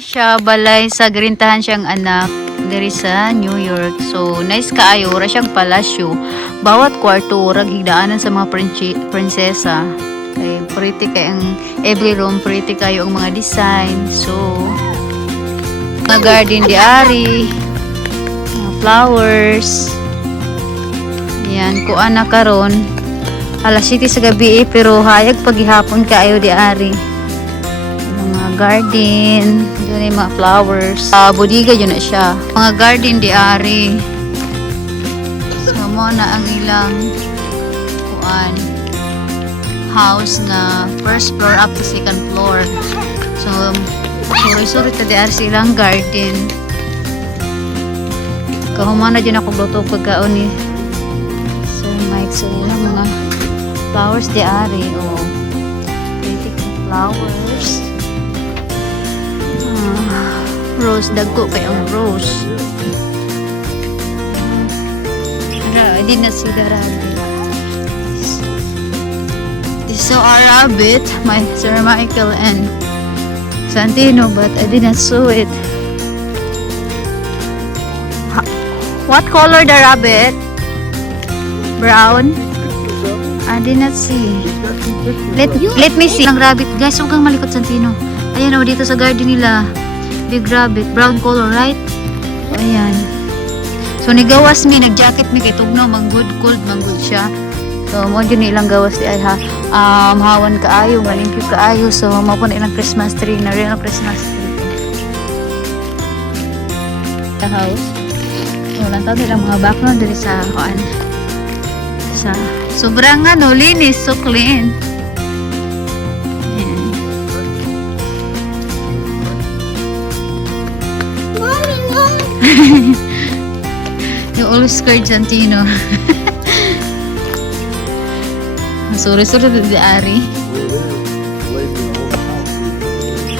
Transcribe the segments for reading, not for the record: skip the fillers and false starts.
siya balay sa girintahan siyang anak diri sa New York. So nice kaayo ra siyang palasyo. Bawat kwarto ra gigdaanan sa mga prinsesa. Kay pretty kay ang every room, pretty kayo ang mga design. So mga garden di ari, mga flowers. Yan, kuan na karon. Alas 7 sa gabi pero hayag paghihapon kaayo di ari. Mga garden, doon yung mga flowers. Bodega yun na siya. Mga garden di ari. So mo na ang ilang kuan house na first floor up to second floor. So sorry ta di ari silang garden. Kahumana dyan ako luto pagkaon ni Sir Mike. So yun ang mga flowers di ari. Oh, pretty flowers. Rose, dagko kay ang rose. I did not see the rabbit. This is so our rabbit, my Sir Michael and Santino, but I did not saw it. What color the rabbit? Brown? I did not see. Let me see. Ang rabbit, guys, huwag kang malikot, Santino. Ayan o, dito sa garden nila. Big rabbit, brown color, right? O, ayan. So, nigawas mi, nag-jacket mi, kay tugno, manggod, cold, manggod siya. So, mo dyan ilang gawas di ay ha. Hawan kaayo, malimpyo kaayo. So, mo po na ilang Christmas tree, na rin ang Christmas tree. The house. Walang tao nilang mga background dali sa kuan. Sa sobrang ano, linis, so clean. Ayan. You always scared, Santino. Sorry di ari.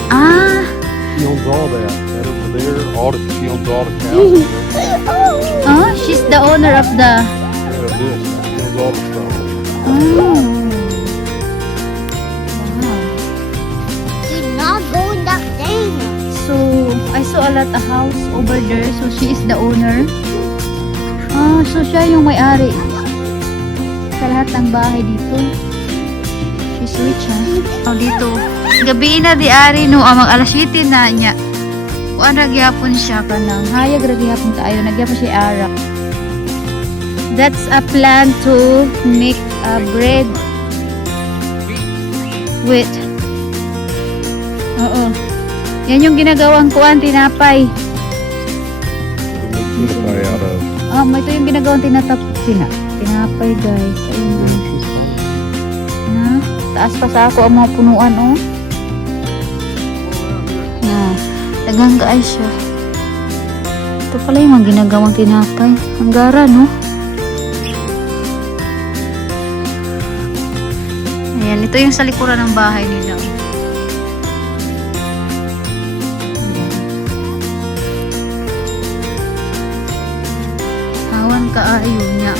Ah. She owns all that. That over there, all the she owns all the cows. Oh, she's the owner of the. Yeah, this. She owns all the stuff. Oh. Wow. She's not going that thing. So I saw a lot of house over there. So she is the owner. Ah, so siya yung may-ari sa lahat ng bahay dito. She's rich, ha? Oh, dito. Gabi na di ari no, amang alas 7 na niya. Kuan ragyapon siya kanang hayag ragyapon kaayo, nagyapon siya arak. That's a plan to make a bread with. Oo. Yan yung ginagawang kuan tinapay. Tinapay out of. Ito yung ginagawang tinapay, guys. Ayun. Na, taas pa sa ako ang mga punuan, oh. Na, dagang kaay siya. Ito pala yung mga ginagawang tinapay. Hanggara, no? Ayan, ito yung sa likuran ng bahay nila. Hawan kaayo niya.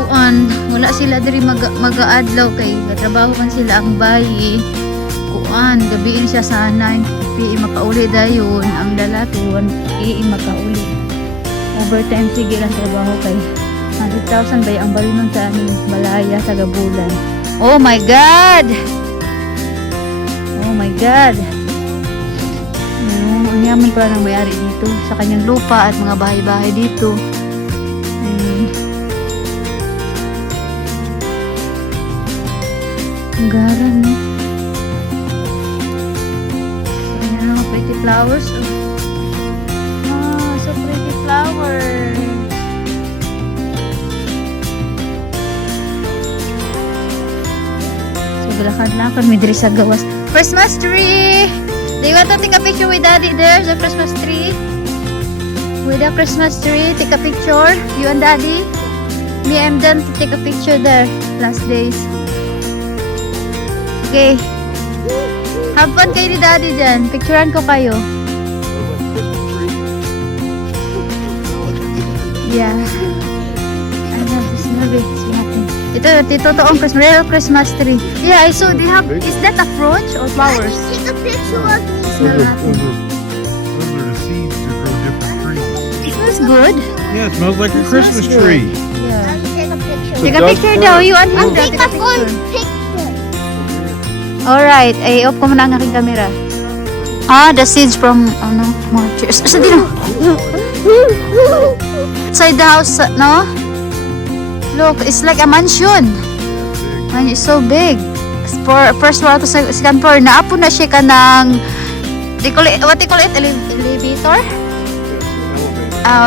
Kuan, wala sila diri mag-aadlaw kay trabaho man sila ang bayi. Kuan, gabiin siya sa 9 PM makauli dayon, ang lalaki 1 PM makauli. Overtime sige lang trabaho kay 100,000 bay ang barinon sa aming balaya sa gabulan. Oh my God! Oh my God! Ang yaman pala ng may-ari dito sa kanyang lupa at mga bahay-bahay dito. Ang gara, no? So, ayan ang pretty flowers. Oh, so pretty flowers. So, galakad-lakad, may diri sa gawas. Christmas tree! Do you want to take a picture with Daddy? There's a Christmas tree. With a Christmas tree, take a picture. You and Daddy. Me, I'm done to take a picture there. Last days. Okay. Have fun kayo ni Daddy dyan. Picturean ko kayo. Yeah. I love this movie. It's nothing. Ito toong real Christmas tree. Yeah, I saw they have, is that a fruit or flowers? Take a picture of me. It's not nothing. good? Yeah, it smells like a It Christmas smells good. tree. Yeah. Let's take a picture. Take a Dust picture fur. daw. You want I'll to take take a a good picture? picture. Alright. Ay, off ko muna ang aking camera. Ah, the seeds from, Marches. Sa dino. Inside the house, no? Look, it's like a mansion. And it's so big. For first floor to second floor, naapo na siya ka ng, what they call it? Elevator?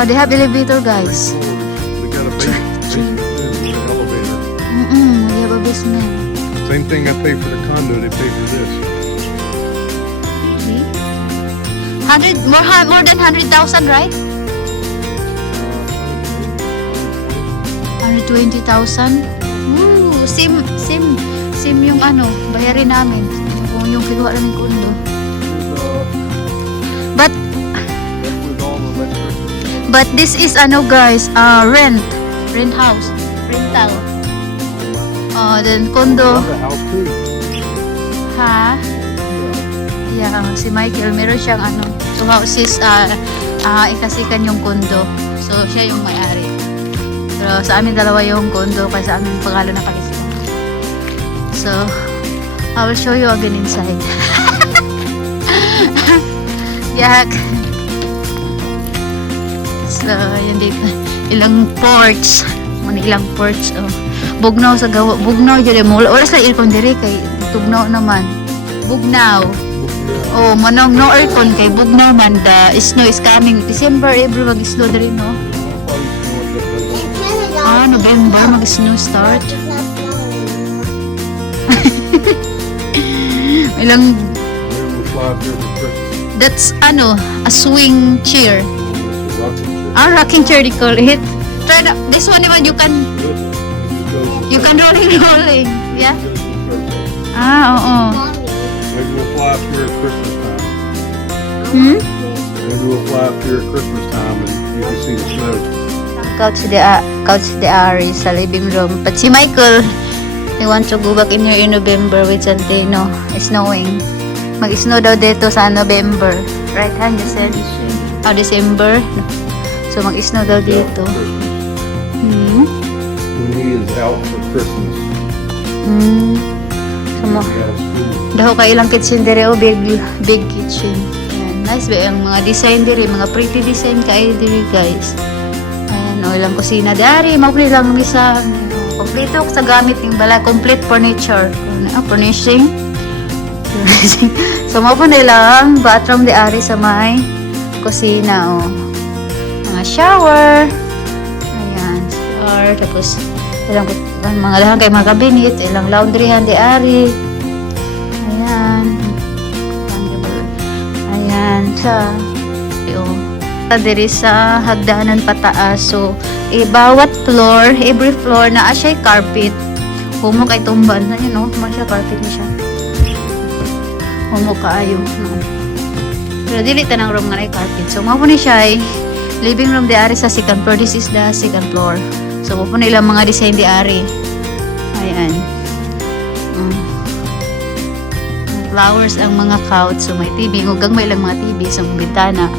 They have elevator, guys. They got a basement too, an elevator. They have a basement. Same thing I pay for the condo, they pay for this. 100 more than 100,000, right? 120,000. Woo, same yung bayarin namin. Yung kinuha namin kondo. But this is guys, rent house, rental. Then condo. The house too. Ha? Yeah, si Michael, meron siyang two houses, ikasikan yung kondo. So, siya yung may-ari. Pero sa amin dalawa yung kondo, kaya sa amin pangalan na kalis. So, I will show you again inside. Yak. So, yun dito. Ilang porch. Ilang porch, Bugnaw sa gawa. Bugnaw dyan mo. Wala sila aircon diri kay tugnaw naman. Bugnaw. Oh, manong no aircon kay bugnaw man. The snow is coming. December, every mag-snow diri, no? November mag-snow start. Ilang, that's a swing chair. Rocking chair they call it. Try na, this one naman you can rolling. Yeah? Oo. Maybe we'll fly up here at Christmas time. Maybe we'll fly up here at Christmas time and you can see the snow. Couch the Ari sa living room. But si Michael, he want to go back in here in November with Santino. It's snowing. Mag-snow daw dito sa November. Right hand, you said? December. So mag-snow daw dito. When he is out for Christmas. So mo, daho ka ilang kitchen dire o big kitchen. Ayan, nice ba ang mga design dire, mga pretty design kay dire, guys. Ayan, ilang kusina dari, mapuli lang misa. Kompleto sa gamit ng bala, complete furniture. Furnishing. So mo po nilang bathroom dari sa may kusina, mga shower. Ayan, shower. Tapos ilang mga lahan kay mga cabinet, ilang laundryhan di ari. Ayan sa diri sa hagdanan pataas. So bawat floor, every floor na siya carpet. Humo kay tumban na yun, siya carpet ni siya. Humo kaayo, Pero dili tanang room nga na carpet. So mao ni siya living room di ari sa second floor. This is the second floor. So mao nilang mga design di ari. Ayan. Flowers ang mga couch. So may TV. Hugang may lang mga TV sa bintana.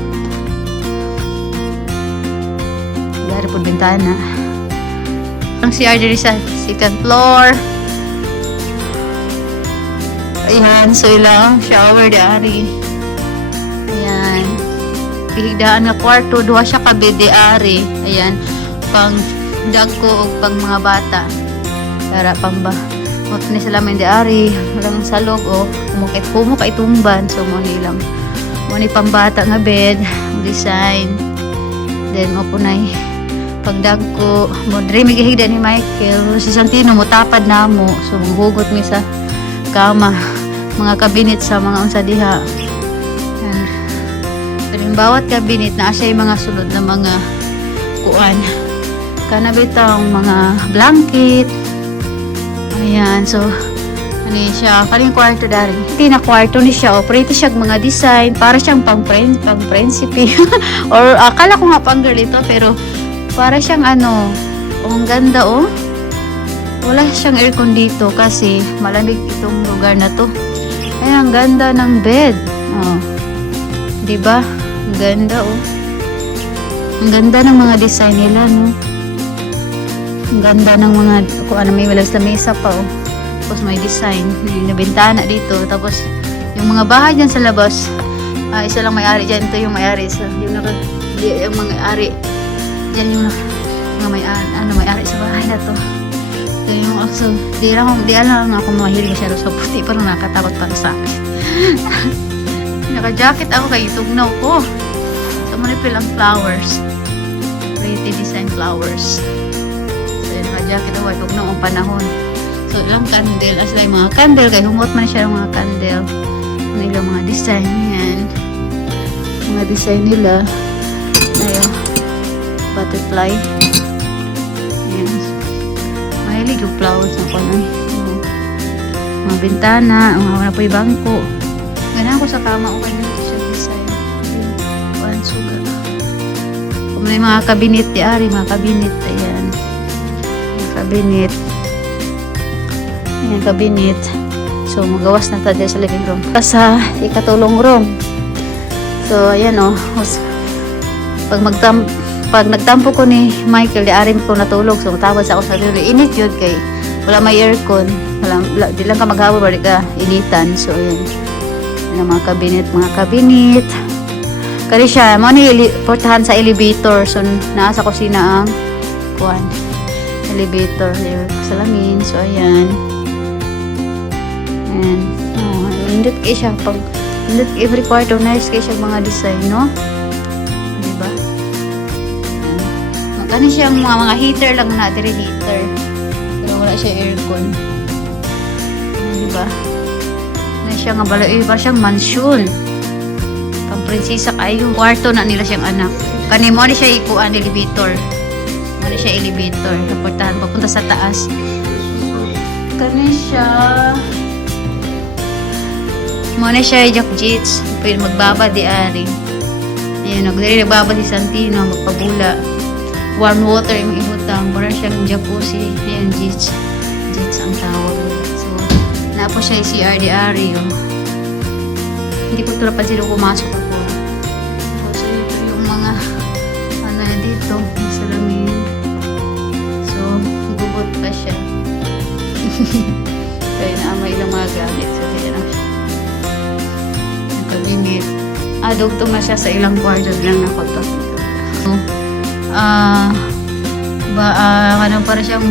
Dari po bintana. Ang CR diri sa second floor. Ayan. So ilang shower di ari. Ayan. Pihigdaan nga kwarto. Duha siya ka bed di ari. Ayan. Pang dagko o pang mga bata. Para pang Mot ni sila may diari, walang salog kumo kay tumban. So mo nilang ni pambata nga bed, design. Then mo punay pagdagko mo diri migihigda ni Michael. Si Santino mo tapad namo. So hugot mi sa kama, mga cabinet sa mga unsa diha. Pero bawat cabinet na siya mga sulod na mga kuan. Kana bitang mga blanket. Ayan, so siya, kaling kwarto dari. Tina kwarto ni siya, pretty siya mga design, para siyang pang prinsipe. Or akala ko nga pang girl ito, pero para siyang ang ganda Wala siyang aircon dito kasi malamig itong lugar na to. Ay, ang ganda ng bed. 'Di ba? Ang ganda Ang ganda ng mga design nila, no? Ang ganda ng mga, kung ano, may walang lamesa pa, oh. Tapos may design, may bintana dito. Tapos, yung mga bahay dyan sa labas, isa lang may-ari dyan. Ito yung may-ari. Yung may-ari. Dyan yung mga may-ari sa bahay na to. Ito yung, so, di lang ako mahilig masyado sa puti. Parang nakatakot para sa akin. Naka-jacket ako kay tugnaw ko. So, manipil ang flowers. Pretty design flowers. So, naka-jacket ako kay tugnaw ang panahon. So, ilang candle. As like mga candle. Kaya humot man siya ng mga candle. Ano ilang mga design. Yan. Mga design nila. Ayun. Butterfly. Yan. Mahilig yung flowers na konoy. Mga bintana. Mga po yung bangko. Ganyan ko sa kama. Okay na siya design. Kuhan suga. Kung may mga kabinet. Diari mga kabinet. Ayan. Mga kabinet. Ayan, kabinet. So, magawas na tayo sa living room. Sa ikatulong room. So, ayan o. Pag nagtampo ko ni Michael, di arim ko natulog. So, matawad sa ako sa rilo. Init yun kay wala may aircon. Di lang ka maghabo, balik ka initan. So, ayan. Ayan mga kabinet. Mga kabinet. Kali siya, mo ni portahan sa elevator. So, nasa kusina ang kuhan. Elevator. Salamin. So, ayan. And, hindi kayo siya pag hindi every quarter nice kayo siya mga design, no? Diba? Magkano siya mga heater lang na, dire heater. Pero wala siya aircon. Diba? Na siya nga bala, parang siyang mansion. Pang prinsesa kayo. Kwarto na nila siyang anak. Kani mo ni siya ikuan elevator. Mo ni siya elevator. Kaportahan papunta sa taas. Kani siya muna siya Jack Jits pero magbaba di ari ayun nagbaba si Santino magpabula warm water yung ihutang para siyang jacuzzi ayun Jits ang tawag so napo siya yung CR di ari hindi ko ito napansin kung pumasok ako so ito yung mga ano dito yung salamin so gubot pa siya kaya naamay ilang mga gamit so kaya na siya kabinet. Dugtong na siya sa ilang kwarto lang na ko to. Para siyang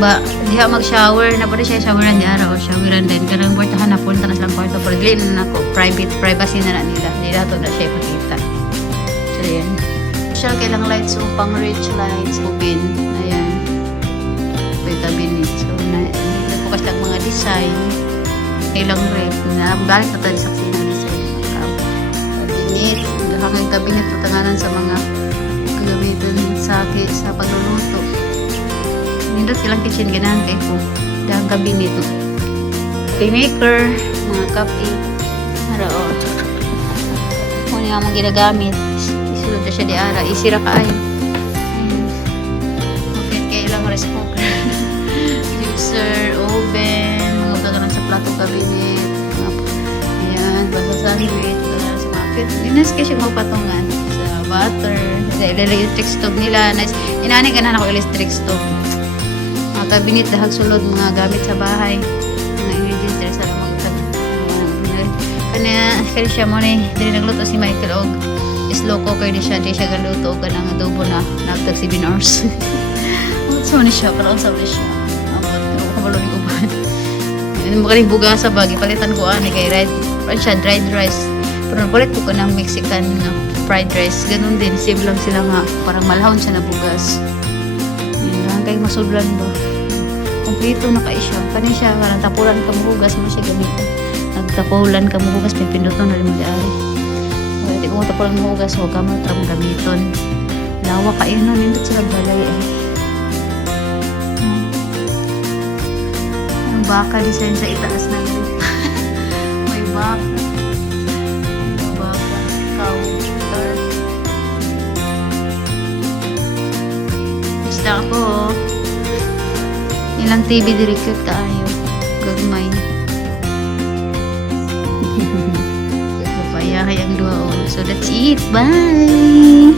diha mag-shower na para siya showeran di araw o showeran din. Kanang portahan na punta na silang kwarto pero dili na ako privacy na nila. Di dato na siya ipakita. So yan. Siya kailang lights so pang rich lights open. Ayan. May cabinet. So dito po kasi mga design. Ilang ref na balik na tayo sa kusina design. Hanggang kabinet patanganan sa mga gagamitan sa pagluluto. Nindot ilang kitchen ganahan kay ko. Dahang kabinet. Coffee maker, mga kape. Harao. Kung yung mga ginagamit, isulod na siya di ara. Isira ka ay. Okay, kaya ilang rice cooker. Juicer, oven, mga pagkakas sa plato kabinet. Ayan, basa sandwich. Dinas kasi magpatungan sa butter, sa electric stove nila. Nice. Inani ganahan ako electric stove. Mga kabinet dahag sulod mga gamit sa bahay. Mga ingredients sa lamang kanya siya mo ni dili nagluto si Michael og slow cooker di siya galuto og kanang adobo na nagtag 7 hours. So ni siya para sa siya. Amot ko kabalo ni uban. Ano mo kaning bugasa bagi palitan ko ani kay dried rice. Pero kulit ko ng Mexican fried rice. Ganun din. Same lang sila nga. Parang malahon siya na bugas. Yan lang. Kaya masudlan ba? Kompleto na kayo siya. Kani siya. Parang tapulan ka bugas mo siya gamitin. Nagtapulan ka bugas. May pinduton na rin mo diari. Kaya di ko tapulan mo bugas. Huwag ka matram gamiton. Lawa kayo na. Nindot sila balay eh. Ang baka design sa itaas na rin. May baka. Basta ako ilang TV direct tayo gagmay papaya kayang duha so that's it, bye.